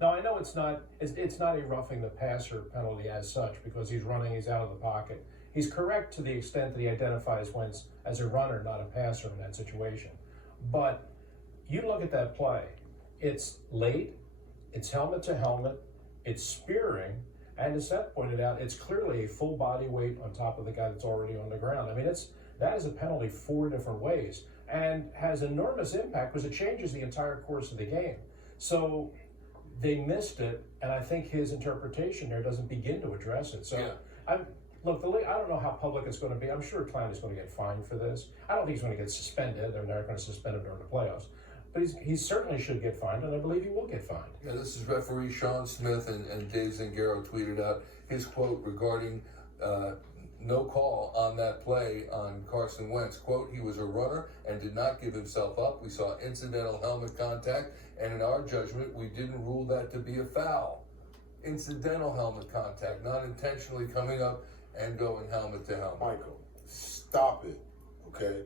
Now I know it's not a roughing the passer penalty as such because he's running, he's out of the pocket. He's correct to the extent that he identifies Wentz as a runner, not a passer in that situation. But you look at that play, it's late, it's helmet to helmet, it's spearing, and as Seth pointed out, it's clearly a full body weight on top of the guy that's already on the ground. I mean, that is a penalty four different ways and has enormous impact because it changes the entire course of the game. So they missed it, and I think his interpretation there doesn't begin to address it. So, yeah. Look, the league, I don't know how public it's going to be. I'm sure Clowney's going to get fined for this. I don't think he's going to get suspended. They're not going to suspend him during the playoffs. But he certainly should get fined, and I believe he will get fined. Yeah, this is referee Sean Smith, and Dave Zangaro tweeted out his quote regarding no call on that play on Carson Wentz. Quote, he was a runner and did not give himself up. We saw incidental helmet contact, and in our judgment, we didn't rule that to be a foul. Incidental helmet contact, not intentionally coming up and going helmet to helmet. Michael, stop it, okay?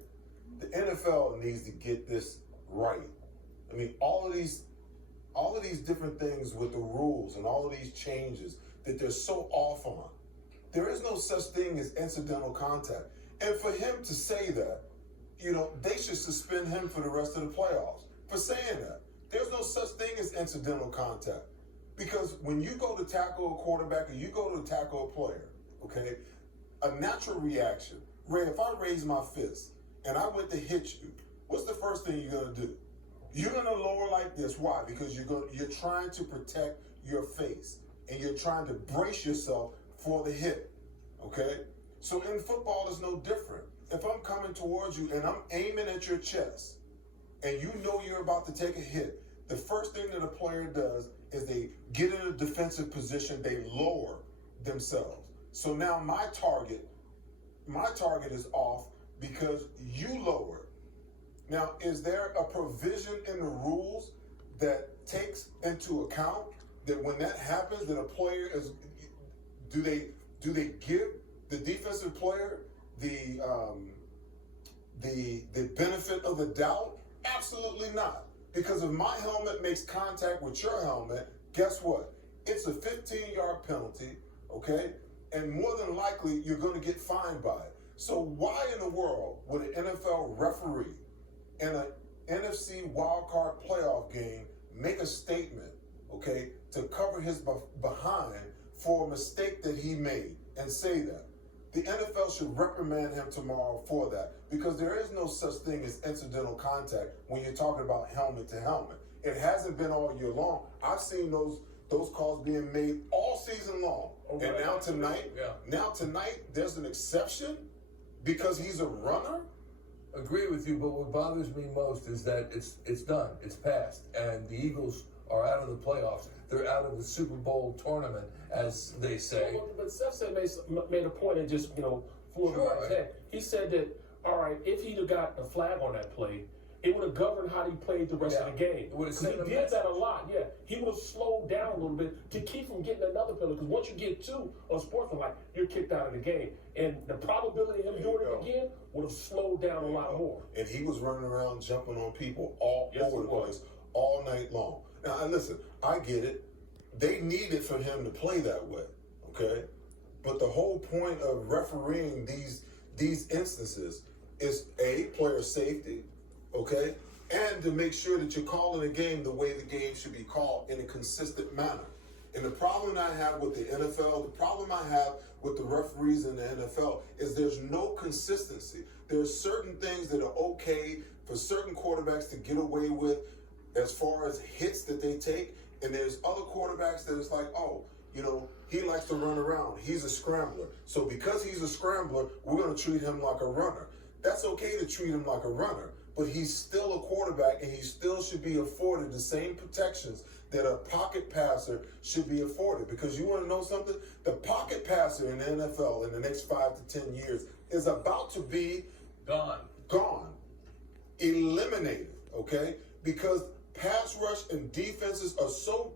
The NFL needs to get this right. I mean, all of these different things with the rules and all of these changes that they're so off on. There is no such thing as incidental contact. And for him to say that, they should suspend him for the rest of the playoffs for saying that. There's no such thing as incidental contact. Because when you go to tackle a quarterback or you go to tackle a player, okay, a natural reaction, Ray, if I raise my fist and I went to hit you, what's the first thing you're going to do? You're going to lower like this. Why? Because you're trying to protect your face and you're trying to brace yourself for the hit, okay? So in football, it's no different. If I'm coming towards you and I'm aiming at your chest and you know you're about to take a hit, the first thing that a player does is they get in a defensive position, they lower themselves. So now my target is off because you lowered. Now, is there a provision in the rules that takes into account that when that happens, that a player is, do they give the defensive player the benefit of the doubt? Absolutely not. Because if my helmet makes contact with your helmet, guess what? It's a 15-yard penalty, okay? And more than likely, you're going to get fined by it. So why in the world would an NFL referee in an NFC wildcard playoff game make a statement, okay, to cover his behind for a mistake that he made and say that? The NFL should reprimand him tomorrow for that because there is no such thing as incidental contact when you're talking about helmet to helmet. It hasn't been all year long. I've seen those calls being made all season long. And now tonight, there's an exception because he's a runner? Agree with you, but what bothers me most is that it's done, it's passed, and the Eagles are out of the playoffs. They're out of the Super Bowl tournament, as they say. Well, but Seth said made a point and just flew over my head. He said that, all right, if he'd have got a flag on that play, it would have governed how he played the rest of the game. Because he did that a lot, yeah. He would have slowed down a little bit to keep from getting another penalty. Because once you get two on sportsmanlike, you're kicked out of the game. And the probability of him doing it again would have slowed down a lot more. And he was running around jumping on people all over the place all night long. Now, listen, I get it. They needed for him to play that way, okay? But the whole point of refereeing these instances is A, player safety, okay? And to make sure that you're calling a game the way the game should be called in a consistent manner. And the problem I have with the NFL, the problem I have with the referees in the NFL is there's no consistency. There's certain things that are okay for certain quarterbacks to get away with as far as hits that they take. And there's other quarterbacks that it's like, he likes to run around. He's a scrambler. So because he's a scrambler, we're going to treat him like a runner. That's okay to treat him like a runner, but he's still a quarterback and he still should be afforded the same protections that a pocket passer should be afforded. Because you want to know something? The pocket passer in the NFL in the next 5 to 10 years is about to be gone, eliminated, okay? Because pass rush and defenses are so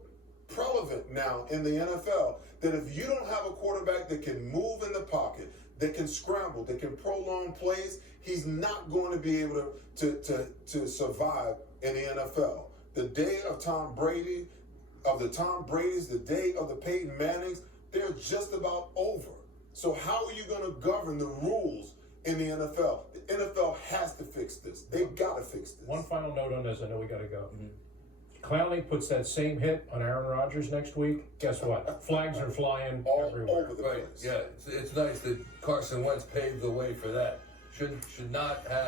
prevalent now in the NFL that if you don't have a quarterback that can move in the pocket, that can scramble, that can prolong plays, he's not going to be able to survive in the NFL. The day of Tom Brady, of the Tom Brady's, the day of the Peyton Mannings, they're just about over. So how are you going to govern the rules in the NFL? The NFL has to fix this. They've got to fix this. One final note on this, I know we gotta go. Clowney puts that same hit on Aaron Rodgers next week. Guess what? Flags are flying All everywhere. over the Right, place. yeah. It's nice that Carson Wentz paved the way for that. Should not have.